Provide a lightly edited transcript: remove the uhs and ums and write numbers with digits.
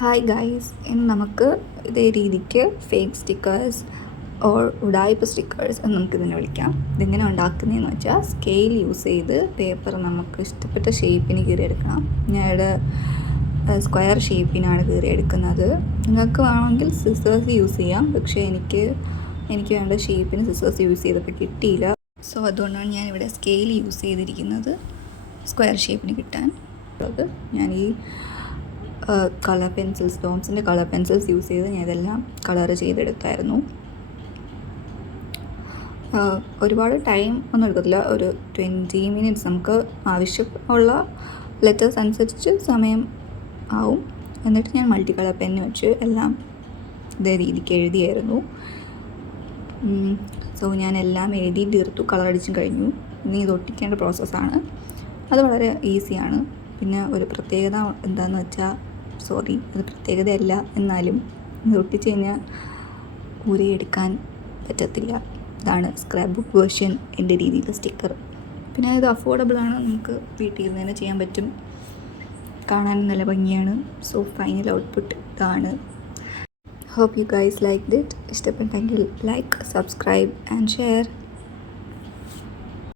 Hi guys, ഇന്ന് നമുക്ക് ഇതേ രീതിക്ക് ഫേക്ക് സ്റ്റിക്കേഴ്സ് ഓർ ഉഡായിപ്പ് സ്റ്റിക്കേഴ്സ് എന്ന് നമുക്കിതിനെ വിളിക്കാം. ഇതിങ്ങനെ ഉണ്ടാക്കുന്നതെന്ന് വെച്ചാൽ സ്കെയിൽ യൂസ് ചെയ്ത് പേപ്പർ നമുക്ക് ഇഷ്ടപ്പെട്ട ഷേപ്പിന് കീറിയെടുക്കണം. ഞാനിവിടെ സ്ക്വയർ ഷേപ്പിനാണ് കീറിയെടുക്കുന്നത്. നിങ്ങൾക്ക് വേണമെങ്കിൽ സിസേഴ്സ് യൂസ് ചെയ്യാം, പക്ഷേ എനിക്ക് വേണ്ട ഷേപ്പിന് സിസേഴ്സ് യൂസ് ചെയ്തപ്പോൾ കിട്ടിയില്ല. സോ അതുകൊണ്ടാണ് ഞാനിവിടെ സ്കെയിൽ യൂസ് ചെയ്തിരിക്കുന്നത് സ്ക്വയർ ഷേപ്പിന് കിട്ടാൻ. ഞാൻ ഈ കളർ പെൻസിൽസ്, ഡോംസിൻ്റെ കളർ പെൻസിൽസ് യൂസ് ചെയ്ത് ഞാൻ ഇതെല്ലാം കളർ ചെയ്തെടുത്തായിരുന്നു. ഒരുപാട് ടൈം ഒന്നും എടുക്കത്തില്ല, ഒരു 20 മിനിറ്റ്സ് നമുക്ക് ആവശ്യമുള്ള ലെറ്റേഴ്സ് അനുസരിച്ച് സമയം ആവും. എന്നിട്ട് ഞാൻ മൾട്ടി കളർ പെന്ന് വെച്ച് എല്ലാം ഇതേ രീതിക്ക് എഴുതിയായിരുന്നു. സോ ഞാൻ എല്ലാം എഴുതി തീർത്തു, കളർ അടിച്ചും കഴിഞ്ഞു. ഇനി ഇത് ഒട്ടിക്കേണ്ട പ്രോസസ്സാണ്. അത് വളരെ ഈസിയാണ്. പിന്നെ ഒരു പ്രത്യേകത എന്താണെന്ന് വെച്ചാൽ, അത് പ്രത്യേകതയല്ല, എന്നാലും ഇത് ഒട്ടിച്ച് കഴിഞ്ഞാൽ ഊരിയെടുക്കാൻ പറ്റത്തില്ല. ഇതാണ് സ്ക്രാപ്പ് ബുക്ക് വേർഷൻ എൻ്റെ രീതിയിലെ സ്റ്റിക്കർ. പിന്നെ ഇത് അഫോർഡബിളാണ്, നമുക്ക് വീട്ടിൽ നിന്ന് തന്നെ ചെയ്യാൻ പറ്റും, കാണാൻ നല്ല ഭംഗിയാണ്. സോ ഫൈനൽ ഔട്ട്പുട്ട് ഇതാണ്. Hope you guys like it. ഇഷ്ടപ്പെട്ടെങ്കിൽ ലൈക്ക്, സബ്സ്ക്രൈബ് ആൻഡ് ഷെയർ.